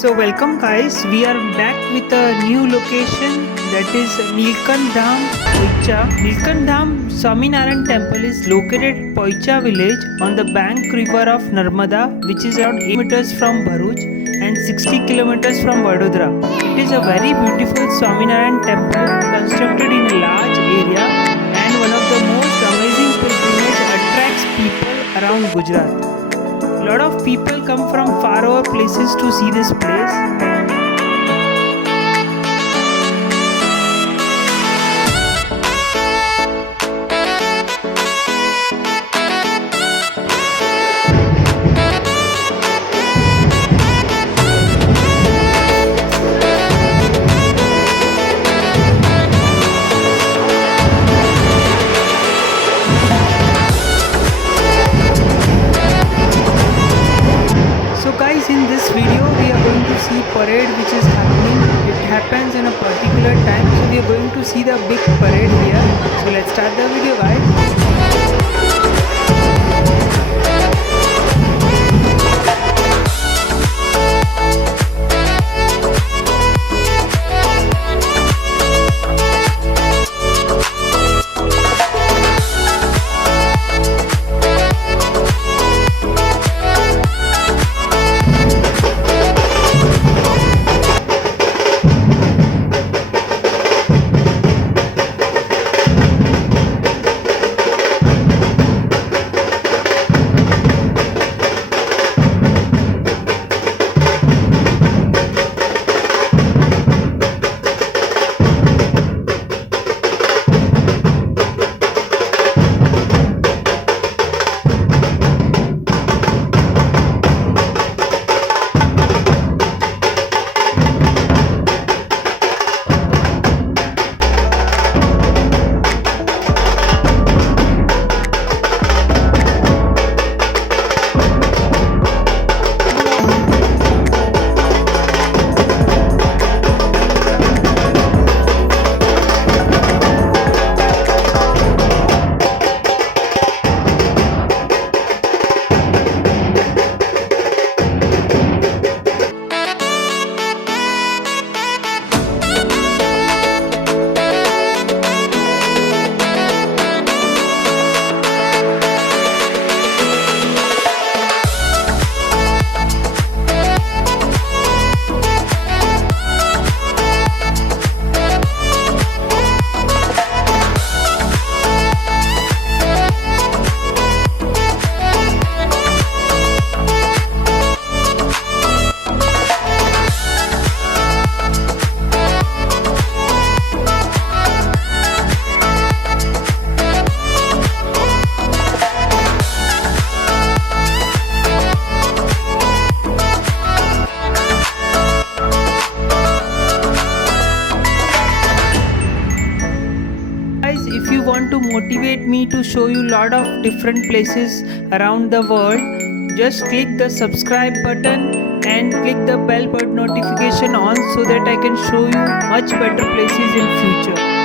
So welcome guys, we are back with a new location, that is Nilkanth Dhaam Poicha. Nilkanth Dhaam Swaminarayan temple is located at Poicha village on the bank river of Narmada, which is around 8 meters from Bharuch and 60 kilometers from Vadodara. It is a very beautiful Swaminarayan temple constructed in a large area and one of the most amazing pilgrimage attracts people around Gujarat. A lot of people come from far over places to see this place. So guys, in this video we are going to see parade which is happening. It happens in a particular time, so we are going to see the big parade here. So let's start the video guys. Guys, if you want to motivate me to show you lot of different places around the world, just click the subscribe button and click the bell button notification on so that I can show you much better places in future.